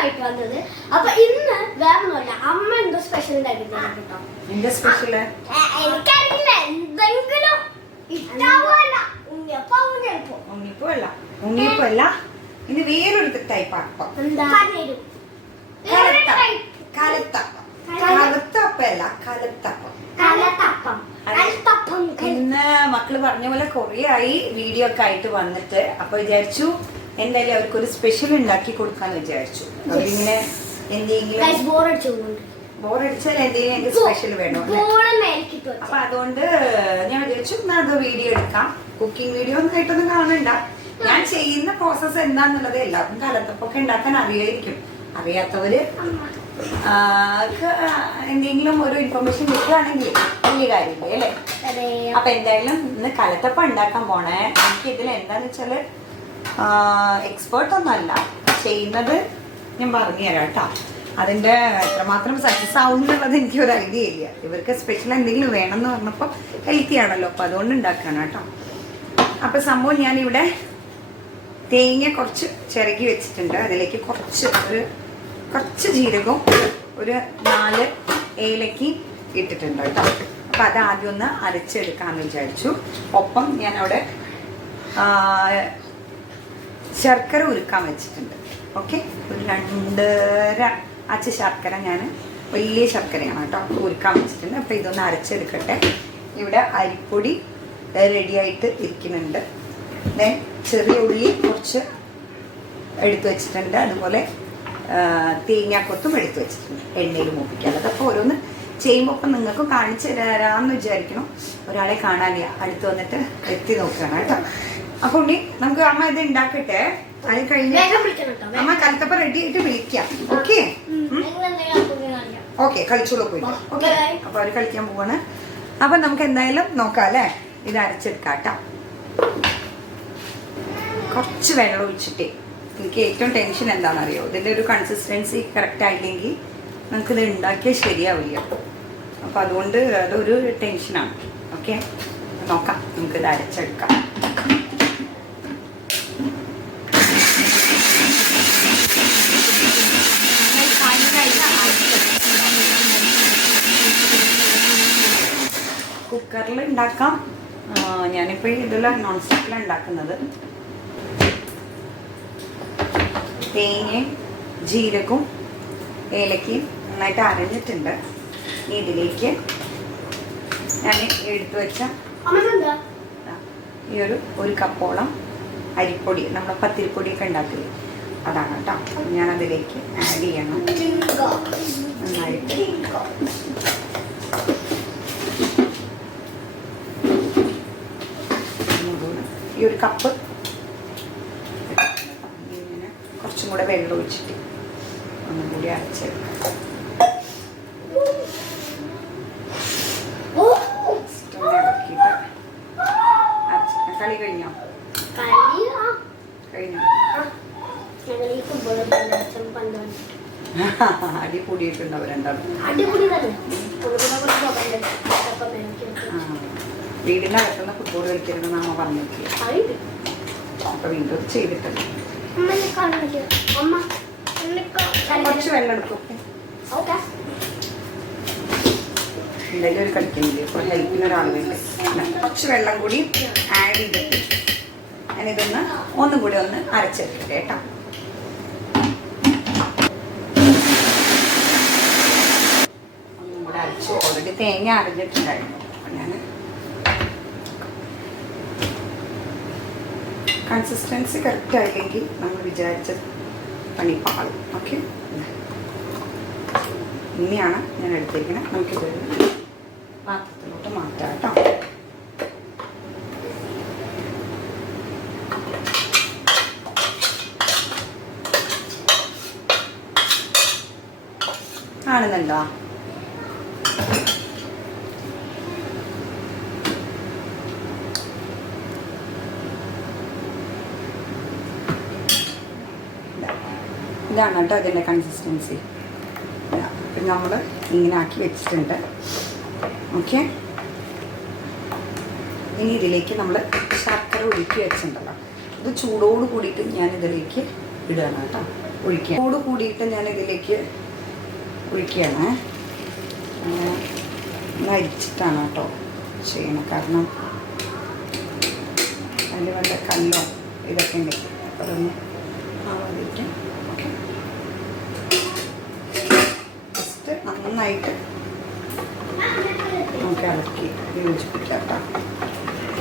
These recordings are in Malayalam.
ആയിട്ട് വന്നത്. അപ്പൊ ഇന്ന് വേറൊന്നുമല്ല അമ്മ എന്തോ സ്പെഷ്യൽ എനിക്കറിയില്ല. എന്തെങ്കിലും ഇഷ്ടാവല്ല ഉണ്ണിയപ്പം ചിലപ്പോ ഉണ്ണിപ്പല്ല ഉണ്ണിയപ്പല്ല ഇത് വേറൊരു ടൈപ്പ് അപ്പം. എന്താ? കലത്തപ്പം. കലത്തപ്പം. കലത്തപ്പല്ല കലത്തപ്പം. കലത്തപ്പം. കലത്തപ്പം. ഇന്ന് മക്കൾ പറഞ്ഞ പോലെ കൊറേ ആയി വീഡിയോ ഒക്കെ ആയിട്ട് വന്നിട്ട്. അപ്പൊ വിചാരിച്ചു എന്തായാലും അവർക്കൊരു സ്പെഷ്യൽ ഉണ്ടാക്കി കൊടുക്കാന്ന് വിചാരിച്ചു. അവരിങ്ങനെ എന്തെങ്കിലും ബോറടിച്ചാൽ എന്തെങ്കിലും എനിക്ക് സ്പെഷ്യൽ വേണം അപ്പൊ അതുകൊണ്ട് ഞാൻ വിചാരിച്ചു അത് വീഡിയോ എടുക്കാം. കുക്കിംഗ് വീഡിയോ ഒന്നും ആയിട്ടൊന്നും കാണണ്ട. ഞാൻ ചെയ്യുന്ന പ്രോസസ്സ് എന്താന്നുള്ളത് എല്ലാവർക്കും കലത്തപ്പൊക്കെ ഉണ്ടാക്കാൻ അറിയായിരിക്കും. അറിയാത്തവര് എന്തെങ്കിലും ഒരു ഇൻഫർമേഷൻ കിട്ടുകയാണെങ്കിൽ വലിയ കാര്യമില്ലേ അല്ലേ? അപ്പൊ എന്തായാലും ഇന്ന് കലത്തപ്പം ഉണ്ടാക്കാൻ പോണേ. എനിക്ക് ഇതിൽ എന്താന്ന് വെച്ചാൽ എക്സ്പേർട്ട് ഒന്നല്ല. ചെയ്യുന്നത് ഞാൻ പറഞ്ഞു തരാം കേട്ടോ. അതിന്റെ എത്രമാത്രം സക്സസ് ആവും എന്നുള്ളത് എനിക്ക് ഒരു ഐഡിയ ഇല്ല. ഇവർക്ക് സ്പെഷ്യൽ എന്തെങ്കിലും വേണം എന്ന് പറഞ്ഞപ്പോൾ ഹെൽത്തി ആണല്ലോ. അപ്പോൾ അതുകൊണ്ട് ഉണ്ടാക്കണം കേട്ടോ. അപ്പോൾ സംഭവം ഞാനിവിടെ തേങ്ങ കുറച്ച് ചിരകി വെച്ചിട്ടുണ്ട്. അതിലേക്ക് കുറച്ച് ഒരു കുറച്ച് ജീരകവും ഒരു നാല് ഏലക്കി ഇട്ടിട്ടുണ്ട് കേട്ടോ. അപ്പം അത് ആദ്യം ഒന്ന് അരച്ചെടുക്കാമെന്ന് വിചാരിച്ചു. ഒപ്പം ഞാൻ അവിടെ ശർക്കര ഉരുക്കാൻ വെച്ചിട്ടുണ്ട്. ഓക്കെ ഒരു രണ്ടര അച്ച ശർക്കര ഞാൻ വലിയ ശർക്കരയാണ് കേട്ടോ ഉരുക്കാൻ വെച്ചിട്ടുണ്ട്. അപ്പം ഇതൊന്ന് അരച്ചെടുക്കട്ടെ. ഇവിടെ അരിപ്പൊടി റെഡിയായിട്ട് ഇരിക്കുന്നുണ്ട്. ദെൻ ചെറിയ ഉള്ളി കുറച്ച് എടുത്തു വെച്ചിട്ടുണ്ട്. അതുപോലെ തേങ്ങാക്കൊത്തും എടുത്തു വെച്ചിട്ടുണ്ട്. എണ്ണയിൽ മൂപ്പിക്കാനുള്ളത്. അപ്പോൾ ഓരോന്ന് ചെയ്യുമ്പോൾ ഇപ്പം നിങ്ങൾക്ക് കാണിച്ചു തരാമെന്ന് വിചാരിക്കണം ഒരാളെ കാണാനില്ല അടുത്ത് വന്നിട്ട് എത്തി നോക്കുകയാണ് കേട്ടോ. അപ്പൊ ഉണ്ണി നമുക്ക് അമ്മ ഇത് ഉണ്ടാക്കട്ടെ? അത് കഴിഞ്ഞ അമ്മ കലത്തപ്പം റെഡി ആയിട്ട് വിളിക്കാം. ഓക്കെ ഓക്കെ കളിച്ചോളൂ പോയിട്ട്. ഓക്കെ. അപ്പൊ അവർ കളിക്കാൻ പോവാണ്. അപ്പൊ നമുക്ക് എന്തായാലും നോക്കാം അല്ലേ? ഇത് അരച്ചെടുക്കാം കേട്ടോ. കുറച്ച് വെള്ളം ഒഴിച്ചിട്ടേ. എനിക്ക് ഏറ്റവും ടെൻഷൻ എന്താണെന്നറിയോ? ഇതിന്റെ ഒരു കൺസിസ്റ്റൻസി കറക്റ്റ് ആയില്ലെങ്കിൽ നമുക്കിത് ഉണ്ടാക്കിയാൽ ശരിയാവില്ല. അപ്പൊ അതുകൊണ്ട് അതൊരു ടെൻഷനാണ്. ഓക്കെ? നോക്കാം. ഇത് അരച്ചെടുക്കാം. കുക്കറിൽ ഉണ്ടാക്കാം. ഞാനിപ്പോൾ ഇതിൽ നോൺ സ്റ്റിക്കിലാണ് ഉണ്ടാക്കുന്നത്. തേങ്ങയും ജീരകവും ഏലക്കയും നന്നായിട്ട് അരഞ്ഞിട്ടുണ്ട്. ഇതിലേക്ക് ഞാൻ എടുത്തു വെച്ച ഈ ഒരു ഒരു കപ്പോളം അരിപ്പൊടി നമ്മൾ പത്തിരിപ്പൊടിയൊക്കെ ഉണ്ടാക്കില്ലേ? അതാണ് കേട്ടോ ഞാൻ അതിലേക്ക് ആഡ് ചെയ്യണം. നന്നായിട്ട്. ഈ ഒരു കപ്പ്. ഇങ്ങനെ കുറച്ചും കൂടെ വെള്ളം ഒഴിച്ചിട്ട് ഒന്നും കൂടി അരച്ചെടുക്കാം. കളി കഴിഞ്ഞോ? കഴിഞ്ഞോ? അടി രണ്ടാളും. ആ. വീടിന്റെ അകത്തുനിന്ന് ഫുട്ബോൾ കളിക്കരുതെന്ന് അമ്മ പറഞ്ഞിട്ടില്ല അപ്പൊ വീണ്ടും ചെയ്തിട്ടുണ്ട്. കുറച്ച് വെള്ളം എടുക്കും. എന്തായാലും ഒരു കളിക്കുന്നില്ലേ ഇപ്പോൾ ഹെൽപ്പിന് ഒരാൾ വേണ്ടി? കുറച്ച് വെള്ളം കൂടി ആഡ് ചെയ്തിട്ട് ഞാനിതൊന്ന് ഒന്നും കൂടി ഒന്ന് അരച്ചെടുക്കട്ടെ കേട്ടോ. ഒന്നും കൂടെ അരച്ചു ഓൾറെഡി തേങ്ങ അരഞ്ഞിട്ടുണ്ടായിരുന്നു. ഞാൻ കൺസിസ്റ്റൻസി കറക്റ്റ് ആയില്ലെങ്കിൽ നമ്മൾ വിചാരിച്ച പണി പാളും. ഓക്കെ ഇനിയാണ് ഞാൻ എടുത്തിരിക്കുന്നത് നമുക്കിത് പാത്രത്തിലോട്ട് മാറ്റാം കേട്ടോ. കാണുന്നുണ്ടോ? ഇതാണ് കേട്ടോ അതിന്റെ കൺസിസ്റ്റൻസി നമ്മൾ ഇങ്ങനെ ആക്കി വെച്ചിട്ടുണ്ട്. ഓക്കെ. ഇനി ഇതിലേക്ക് നമ്മൾ ശർക്കര ഒഴുക്കി വെച്ചിട്ടുണ്ടല്ലോ. ഇത് ചൂടോട് കൂടിയിട്ട് ഞാൻ ഇതിലേക്ക് ഇടുകയാണ് കേട്ടോ. ഒഴിക്കുക. ചൂട് കൂടിയിട്ട് ഞാൻ ഇതിലേക്ക് ഒഴിക്കുകയാണ്. നരിച്ചിട്ടാണ് കേട്ടോ ചെയ്യണം കാരണം അതിൽ വല്ല കല്ലോ ഇതൊക്കെ ഉണ്ട്. അതൊന്ന് ആവാതിരിക്കും. ഓക്കെ. ജസ്റ്റ് നന്നായിട്ട് ഇളക്കി യോജിപ്പിക്കാം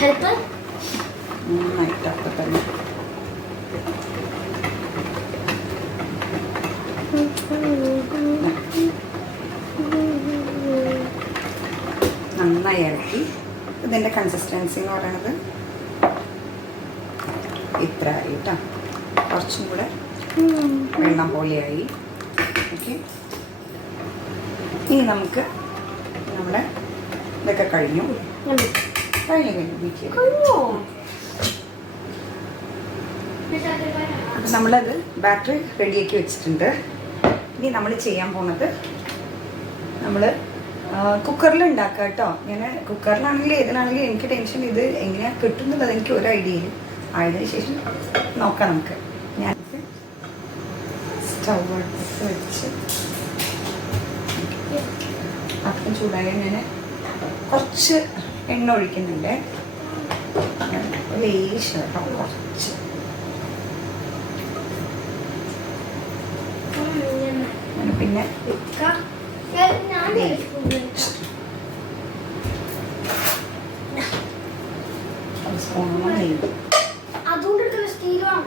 കേട്ടോ നന്നായിട്ട് അപ്പം തന്നെ നന്നായി ഇളക്കി. ഇതിന്റെ കൺസിസ്റ്റൻസി എന്ന് പറയുന്നത് ഇത്ര ആയിട്ടാ. കേട്ടോ കുറച്ചും കൂടെ വെള്ളം പോലെയായി. ഓക്കെ ഇനി നമുക്ക് ഇതൊക്കെ കഴിഞ്ഞു. കഴിഞ്ഞു അപ്പം നമ്മളത് ബാറ്ററി റെഡിയാക്കി വെച്ചിട്ടുണ്ട്. ഇനി നമ്മൾ ചെയ്യാൻ പോണത് നമ്മൾ കുക്കറിൽ ഉണ്ടാക്കുക കേട്ടോ. ഞാൻ കുക്കറിലാണെങ്കിലും ഏതിലാണെങ്കിലും എനിക്ക് ടെൻഷൻ ഇത് എങ്ങനെയാണ് കിട്ടുന്നുള്ളത് എനിക്ക് ഒരു ഐഡിയ ഇല്ല. ആയതിനു ശേഷം നോക്കാം നമുക്ക്. ഞാൻ സ്റ്റൗ അടുത്ത് വെച്ച് അപ്പം ചൂടായ ഞാൻ കുറച്ച് എണ്ണ ഒഴിക്കുന്നുണ്ട്. ലേശം കേട്ടോ കുറച്ച്. പിന്നെ ഒരു സ്പൂണോളം നെയ്യ് അതുകൊണ്ട് സ്റ്റീൽ വേണം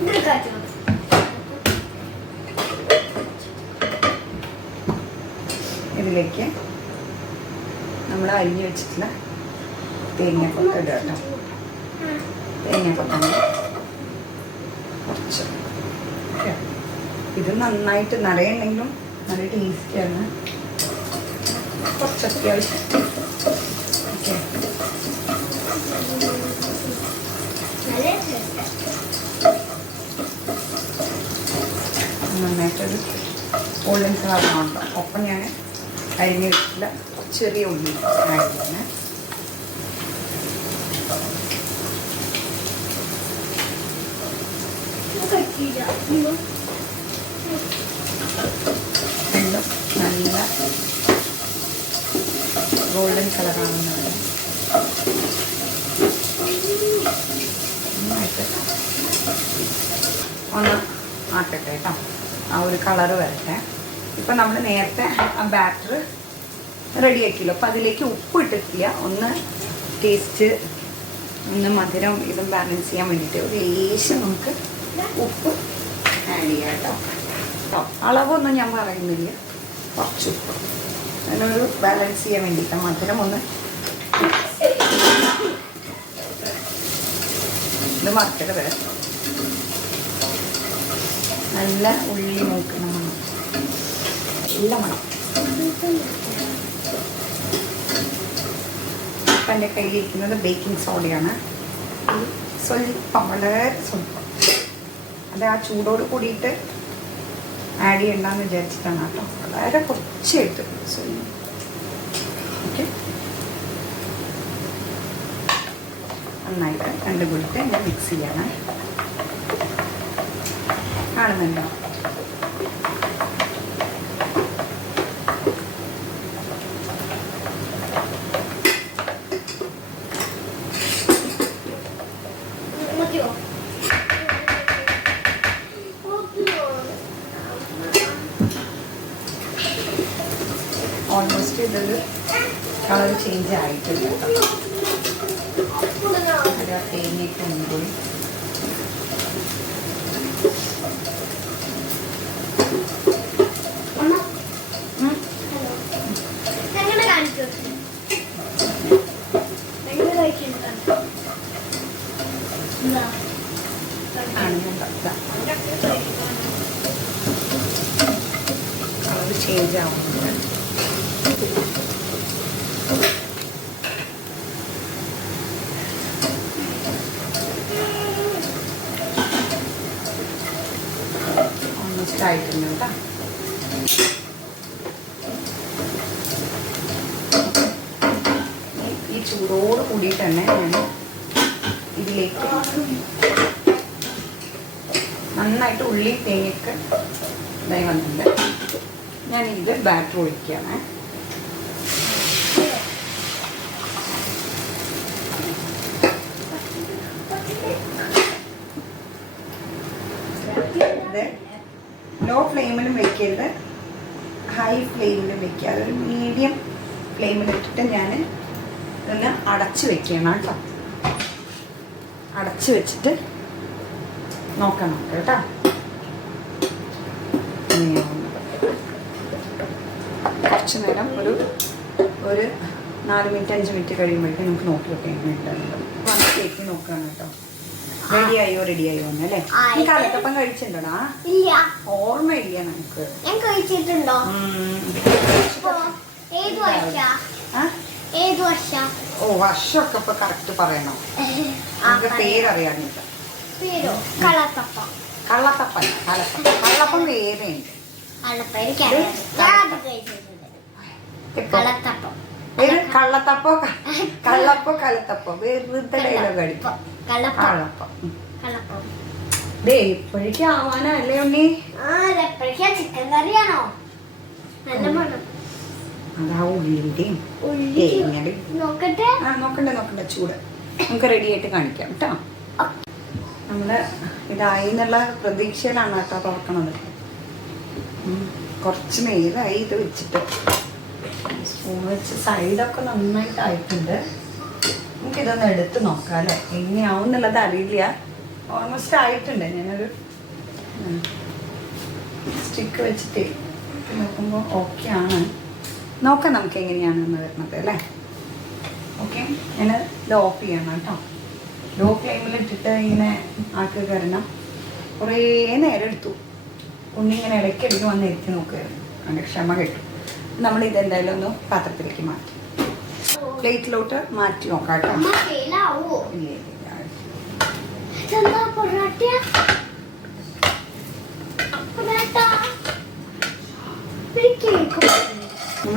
ഇതെടുക്കാറ്റോ ഇതിലേക്ക് നമ്മൾ അരിഞ്ഞു വെച്ചിട്ടുള്ള തേങ്ങാക്കൊത്ത ഇടുക കേട്ടോ. തേങ്ങാക്കൊത്തങ്ങ കുറച്ച്. ഇത് നന്നായിട്ട് നിറയുണ്ടെങ്കിലും നല്ല ടേസ്റ്റിയാണ് കുറച്ച് അത്യാവശ്യം. ഓക്കെ. നന്നായിട്ടൊരു ഗോൾഡൻ കളറാണല്ലോ ഒപ്പം ഞാൻ അരിഞ്ഞു വെച്ചിട്ടുള്ള ചെറിയ ഉള്ളി രണ്ടും നല്ല ഗോൾഡൻ കളറാണെന്നുള്ളത് ഒന്ന് ആക്കട്ടെ കേട്ടോ. ആ ഒരു കളറ് വരട്ടെ. ഇപ്പം നമ്മൾ നേരത്തെ ആ ബാറ്റർ റെഡിയാക്കിയല്ലോ അപ്പം അതിലേക്ക് ഉപ്പ് ഇട്ടിട്ടില്ല. ഒന്ന് ടേസ്റ്റ് ഒന്ന് മധുരം ഇതും ബാലൻസ് ചെയ്യാൻ വേണ്ടിയിട്ട് ഒരു ലേശം നമുക്ക് ഉപ്പ് ആഡ് ചെയ്യാം കേട്ടോ. കേട്ടോ അളവൊന്നും ഞാൻ പറയുന്നില്ല. കുറച്ച് ഉപ്പ്. അതിനൊരു ബാലൻസ് ചെയ്യാൻ വേണ്ടിയിട്ട് മധുരം ഒന്ന് ഇത് മറക്കരുത് നല്ല ഉള്ളി നോക്കണം. നല്ല മണം ഇപ്പം എന്റെ കയ്യിലിരിക്കുന്നത് ബേക്കിംഗ് സോഡയാണ് സ്വല്പം വളരെ സ്വല്പം. അത് ആ ചൂടോട് കൂടിയിട്ട് ആഡ് ചെയ്യണ്ടെന്ന് വിചാരിച്ചിട്ടാണ് കേട്ടോ. വളരെ കുറച്ച് നന്നായിട്ട് രണ്ടും കൂടിയിട്ട് ഞാൻ മിക്സ് ചെയ്യണം. കാണുന്നുണ്ടോ മതിയോ ഓൾമോസ്റ്റ് ഇതൊരു കളർ ചേഞ്ച് ആയിട്ടില്ല കേട്ടോ അത് ആ തേങ്ങയൊക്കെ ഒന്നും കൂടി അമ്മ ഉം. ഹലോ എങ്ങനെ കാണിച്ചു എങ്ങനെ കഴിക്കുന്നുണ്ട് എന്താ ആണ് ഞാൻ കളർ ചേഞ്ച് ആവുന്നുണ്ട് ഓൾമോസ്റ്റ് കേട്ടോ. ഈ- ചൂടോട് കൂടിയിട്ട് തന്നെ ഞാൻ ഇതിലേക്ക് നന്നായിട്ട് ഉള്ളി തേങ്ങയൊക്കെ ഇതായി വന്നിട്ടുണ്ട്. ഞാൻ ഇത് ബാറ്റർ ഒഴിക്കുകയാണ്. ഇത് ലോ ഫ്ലെയിമിലും വെക്കരുത്. ഹൈ ഫ്ലെയിമിലും വെക്കുക. അതൊരു മീഡിയം ഫ്ലെയിമിലിട്ടിട്ട് ഞാൻ ഒന്ന് അടച്ച് വെക്കണം കേട്ടോ. അടച്ച് വെച്ചിട്ട് നോക്കണം കേട്ടോ. കുറച്ച് നേരം ഒരു ഒരു നാല് മിനിറ്റ് അഞ്ച് മിനിറ്റ് കഴിയുമ്പോഴേക്കും നമുക്ക് നോക്കി നോക്കാം എങ്ങനെയുണ്ടെന്നുള്ളത് വന്ന് കേക്ക് നോക്കുകയാണ് കേട്ടോ. റെഡി റെഡിയായോ റെഡി ആയോ എന്ന് അല്ലേ? ആയി. നീ കലത്തപ്പം കഴിച്ചിട്ടുണ്ടോടാ ഇല്ല. ഓർമ്മയില്ല നമുക്ക്. ഞാൻ കഴിച്ചിട്ടുണ്ടോ? ഏത് വർഷ? ഏത് വർഷ? ഓ വർഷമൊക്കെ ഇപ്പൊ കറക്റ്റ് പറയണോ? നമുക്ക് പേരറിയാഞ്ഞിട്ട്. പേരോ? കള്ളത്തപ്പ. കള്ളത്തപ്പല്ല കലത്തപ്പം കള്ളപ്പം വേറെയുണ്ട്. കള്ളപ്പം എനിക്കറിയാം. ഞാൻ വേറെ കള്ളത്തപ്പോ കള്ളപ്പോ കലത്തപ്പോ വെറുതെ ഡയലോഗ് അടിക്കും കള്ളപ്പം. ദേ ഇപ്പോഴേക്കും ആവാനല്ലേ ഉണ്ണി? ചിക്കൻ കറിയാണോ നല്ല മണം. അതാ ഉള്ളിന്റെയും. ഉള്ളി നോക്കട്ടെ. ആ നോക്കണ്ട നോക്കണ്ട ചൂട്. നമുക്ക് റെഡി ആയിട്ട് കാണിക്കാം കേട്ടോ നമ്മൾ ഇതായി എന്നുള്ള പ്രതീക്ഷയിലാണ് കേട്ടോ തുറക്കണത്. കുറച്ച് നേരമായി ഇത് വെച്ചിട്ട്. വെച്ച് സൈഡൊക്കെ നന്നായിട്ട് ആയിട്ടുണ്ട് നമുക്കിതൊന്ന് എടുത്ത് നോക്കാം അല്ലേ? എങ്ങനെയാവും എന്നുള്ളത് അറിയില്ല. ഓൾമോസ്റ്റ് ആയിട്ടുണ്ട്. ഞാനൊരു സ്റ്റിക്ക് വെച്ചിട്ട് നോക്കുമ്പോൾ ഓക്കെ ആണ്. നോക്കാം നമുക്ക് എങ്ങനെയാണെന്ന് വരുന്നത് അല്ലേ? ഓക്കെ ഞാൻ ഇത് ഓഫ് ചെയ്യണം കേട്ടോ. ലോ ഫ്ലെയിമിൽ ഇട്ടിട്ട് ഇങ്ങനെ ആക്കി കയറണം കുറേ നേരം എടുത്തു. ഉണ്ണിങ്ങനെ ഇടയ്ക്കിടയ്ക്ക് വന്ന് എത്തി നോക്കുകയായിരുന്നു അതിന്റെ ക്ഷമ കിട്ടും. നമ്മൾ ഇതെന്തായാലും ഒന്ന് പാത്രത്തിലേക്ക് മാറ്റി. പ്ലേറ്റിലോട്ട് മാറ്റി നോക്കാം കേട്ടോ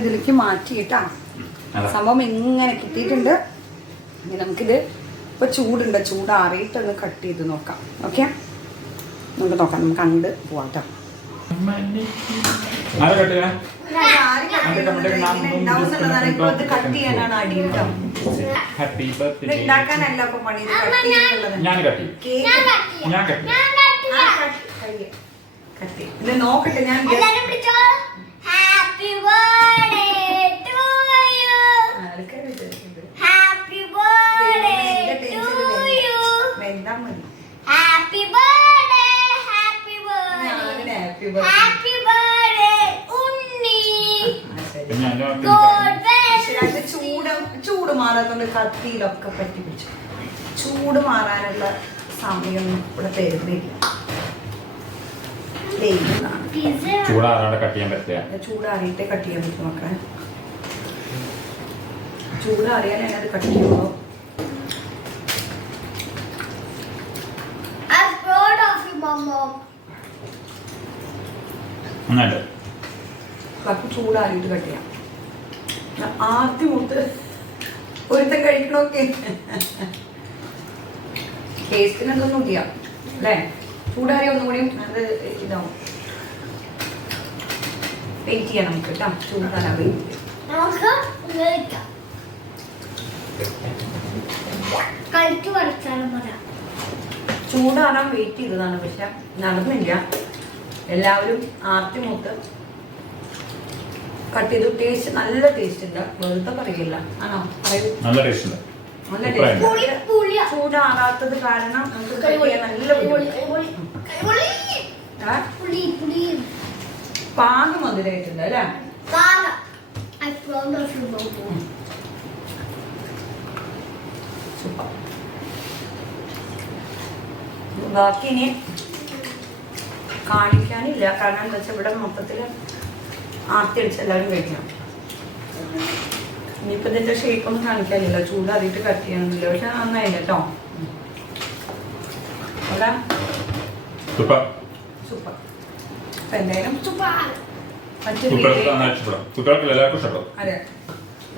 ഇതിലേക്ക് മാറ്റിയിട്ടാ. സംഭവം ഇങ്ങനെ കിട്ടിയിട്ടുണ്ട്. ഇനി നമുക്കിത് ഇപ്പൊ ചൂടുണ്ട്. ചൂടാറിയിട്ടൊന്ന് കട്ട് ചെയ്ത് നോക്കാം. ഓക്കെ? നമുക്ക് നോക്കാം. നമുക്ക് കണ്ട് പോവാട്ടോ കേട്ടോ ആരെ കട്ടിയാ കട്ട് ചെയ്യാനാണ് അടി കേട്ടോ ഹാപ്പി ബർത്ത്ഡേ ഞാൻ കട്ടി ഞാൻ കട്ടി നോക്കട്ടെ ഞാൻ ഹാപ്പി ബർത്ത്ഡേ ടു യു ആൾക്കാര് വിചാരിക്കുന്നത് ഹാപ്പി ദൈവമേ, ബർത്ത്ഡേ എന്റെ ടു tension യു വെന്ത- വെന്താ മതി happy birthday happy ഞാനിന് birthday happy birthday. Happy birthday Unni ആ, ശരി. ഞാൻ ഗോഡ് പക്ഷേ അത് ചൂട് ചൂട് മാറാത്തോണ്ട് കത്തിയിലൊക്കെ പറ്റി പിടിച്ചു ചൂട് മാറാനുള്ള സമയം ഇവിടെ തരുന്നില്ല. കട്ട് ചെയ്യാൻ പറ്റില്ല. ചൂടാറിയിട്ടേ കട്ട് ചെയ്യാൻ പറ്റും മക്കളെ. ചൂടാറിയാലേ അത് കട്ട് ചെയ്യുള്ളൂ. നന്നായിട്ട് ബാക്കി ചൂടാറിയിട്ട് കട്ട് ചെയ്യാം. ആദ്യം മുത്ത് ഒരുത്തൻ കഴിക്കണമൊക്കെ ടേസ്റ്റിന് അതൊന്നും ഇല്ല അല്ലേ? ചൂടാറി ഒന്നും കൂടിയും അത് ഇതാവും. വെയിറ്റ് ചെയ്യാം നമുക്ക് കേട്ടോ വെയിറ്റ് ചൂടാറാൻ വെയിറ്റ് ചെയ്തതാണ് പക്ഷെ നടന്നില്ല. എല്ലാവരും ആർത്തിമൂത്ത് കട്ട് ചെയ്തു. ടേസ്റ്റ് നല്ല ടേസ്റ്റ് ഉണ്ട്. വെറുതെ പറയില്ല. ആണോ? പറയൂ. നല്ല ടേസ്റ്റ് ഉണ്ട്. നല്ല ടേസ്റ്റ് പുളി പുളിയാ ചൂടാറാത്തത് കാരണം നമുക്ക് ചെയ്യാൻ നല്ല പാകം മധുരമായിട്ടുണ്ട് അല്ലേ? ബാക്കി ഇനി കാണിക്കാനില്ല. കാരണം എന്താ വെച്ചാൽ ഇവിടെ മൊത്തത്തിൽ ആർത്തി അടിച്ച് എല്ലാവരും കഴിക്കണം. ഇനിയിപ്പോൾ ഇതിന്റെ ഷേപ്പൊന്നും കാണിക്കാനില്ല. അതിട്ട് കട്ട് ചെയ്യണമെന്നില്ല പക്ഷെ നന്നായില്ല കേട്ടോ സൂപ്പർ. സൂപ്പർ. അപ്പം എന്തായാലും എല്ലാവർക്കും അതെ.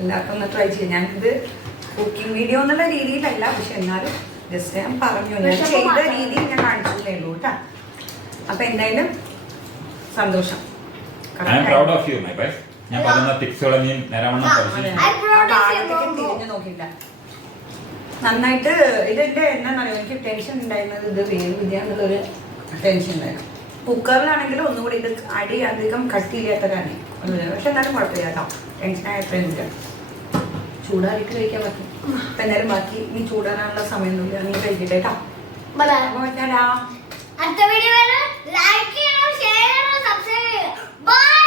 എല്ലാവർക്കും ഒന്ന് ട്രൈ ചെയ്യാം. ഞാനിത് കുക്കിംഗ് വീഡിയോ എന്നുള്ള രീതിയിലല്ല. പക്ഷെ എന്നാലും ജസ്റ്റ് ഞാൻ പറഞ്ഞു. ഞാൻ ചെയ്ത രീതി ഞാൻ കാണിച്ചില്ലേ ഉള്ളൂ കേട്ടോ. അപ്പൊ എന്തായാലും സന്തോഷം. I am proud of you my bye ഞാൻ പറയുന്ന നീ നേരാവണ്ണം Momo. തിരിഞ്ഞു നോക്കില്ല നന്നായിട്ട് ഇതിന്റെ എന്താണെന്നറിയോ? എനിക്ക് ടെൻഷൻ ഉണ്ടായിരുന്നത് ഇത് വേവില്ല എന്നുള്ളൊരു ടെൻഷൻ ഉണ്ടായിരുന്നു. കുക്കറിലാണെങ്കിലും ഒന്നുകൂടി ഇത് അടി അധികം കട്ടിയില്ലാത്തതാണ്. പക്ഷെ എന്നാലും കുഴപ്പമില്ല കേട്ടോ. ടെൻഷൻ ഇല്ല ചൂടാറിയിട്ട് കഴിക്കാൻ പറ്റും. അപ്പൊ എന്തായാലും ബാക്കി ഇനി ചൂടാറാനുള്ള സമയമൊന്നുമില്ല. നീ കഴിക്കട്ടെ കേട്ടോ. लाइक और शेयर और सबसे बाय